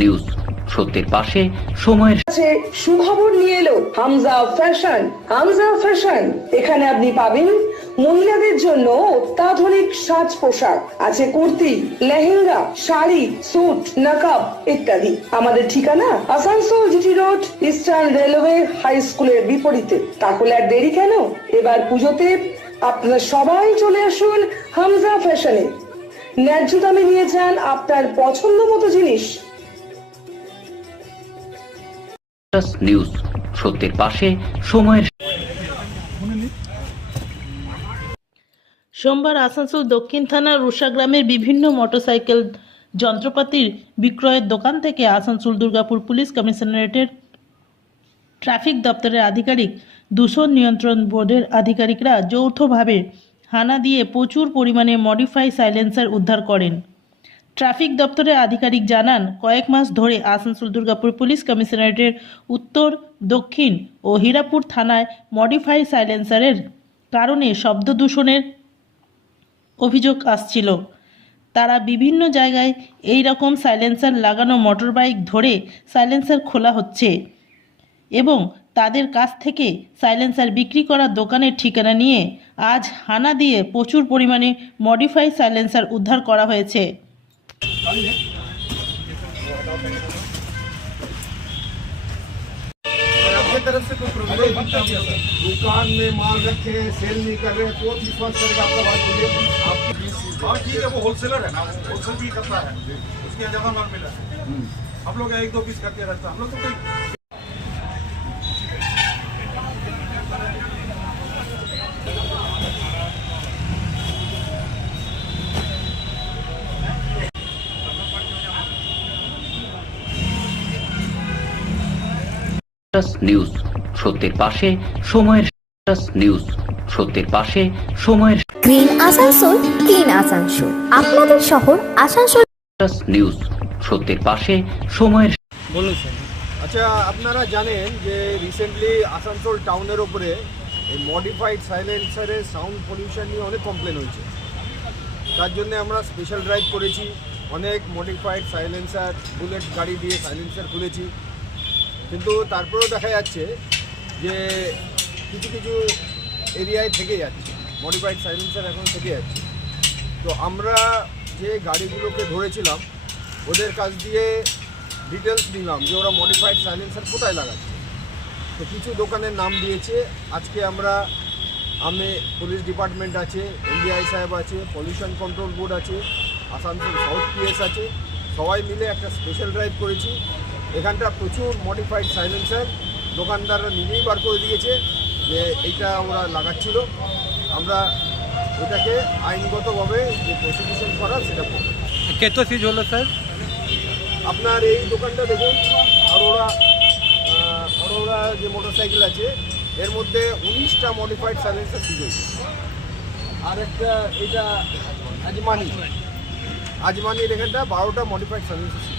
News সত্যের পাশে সময়ের কাছে সুখবর নিয়ে এলো হামজা ফ্যাশন। হামজা ফ্যাশন, এখানে আপনি পাবেন মহিলাদের জন্য অত্যাধুনিক সাজ পোশাক, আছে কুর্তি, লেহেঙ্গা, শাড়ি, স্যুট, নাকাব ইত্যাদি। আমাদের ঠিকানা Asansol GT road, eastern railway high স্কুলের বিপরীতে। তাহলে আর দেরি কেন, এবার পুজোতে আপনারা সবাই চলে আসুন হামজা ফ্যাশনে। ন্যায্য দামে নিয়ে যান আপনার পছন্দ মতো জিনিস। নিউজ সত্যের পাশে সময়ের সোমবার আসানসোল দক্ষিণ থানার রুষা গ্রামের বিভিন্ন মোটরসাইকেল যন্ত্রপাতির বিক্রয়ের দোকান থেকে আসানসোল দুর্গাপুর পুলিশ কমিশনারেটের ট্রাফিক দপ্তরের আধিকারিক, দূষণ নিয়ন্ত্রণ বোর্ডের আধিকারিকরা যৌথভাবে হানা দিয়ে প্রচুর পরিমাণে মডিফাই সাইলেন্সার উদ্ধার করেন। ট্রাফিক দপ্তরের আধিকারিক জানান, কয়েক মাস ধরে আসানসোল দুর্গাপুর পুলিশ কমিশনারেটের উত্তর, দক্ষিণ ও হীরাপুর থানায় মডিফাই সাইলেন্সারের কারণে শব্দ দূষণের অভিযোগ আসছিল। তারা বিভিন্ন জায়গায় এই রকম সাইলেন্সার লাগানো মোটরবাইক ধরে সাইলেন্সার খোলা হচ্ছে এবং তাদের কাছ থেকে সাইলেন্সার বিক্রি করা দোকানের ঠিকানা নিয়ে আজ হানা দিয়ে প্রচুর পরিমাণে মডিফাই সাইলেন্সার উদ্ধার করা হয়েছে। तरफ से कोई प्रॉब्लम दुकान में माल रखे सेल नहीं कर रहे तो विश्वास करेगा आपका बात बोलिए आपकी हाँ ठीक है वो होलसेलर है ना होलसेल भी करता है उसके यहाँ ज्यादा माल मिला है हम लोग एक दो पीस करके रखता हम लोग तो कोई নিউজ সত্যের পাশে সময়ের নিউজ সত্যের পাশে সময়ের গ্রিন আসানসোল, ক্লিন আসানসোল, আপনাদের শহর আসানসোল। নিউজ সত্যের পাশে সময়ের বলুন স্যার। আচ্ছা, আপনারা জানেন যে রিসেন্টলি আসানসোল টাউনের ওপরে এই মডিফাইড সাইলেন্সারের সাউন্ড পলিউশন নিয়ে অনেক কমপ্লেন হয়েছে। তার জন্য আমরা স্পেশাল ড্রাইভ করেছি, অনেক মডিফাইড সাইলেন্সার বুলেট গাড়ি দিয়ে সাইলেন্সার খুলেছি, কিন্তু তারপরেও দেখা যাচ্ছে যে কিছু কিছু এরিয়ায় থেকে যাচ্ছে মডিফাইড সাইলেন্সার এখন থেকে যাচ্ছে। তো আমরা যে গাড়িগুলোকে ধরেছিলাম ওদের কাছ দিয়ে ডিটেলস নিলাম যে ওরা মডিফাইড সাইলেন্সার কোথায় লাগাচ্ছে। তো কিছু দোকানের নাম দিয়েছে। আজকে আমরা পুলিশ ডিপার্টমেন্ট আছে, এনডিআই সাহেব আছে, পলিউশন কন্ট্রোল বোর্ড আছে, আসানসোল সাউথ পিএস আছে, সবাই মিলে একটা স্পেশাল ড্রাইভ করেছি। এখানটা প্রচুর মডিফাইড সাইলেন্সার দোকানদাররা নিজেই বার করে দিয়েছে যে এইটা ওরা লাগাচ্ছিল। আমরা এটাকে আইনগতভাবে যে প্রসিকিউশন করার সেটা করব। কত সিজ হলো স্যার? আপনার এই দোকানটা দেখুন, আরোরা যে মোটরসাইকেল আছে এর মধ্যে 19টা মডিফাইড সাইলেন্সার সিজ হয়েছে। আর একটা এটা আজমানির এখানটা 12টা মডিফাইড সাইলেন্সার সিজ।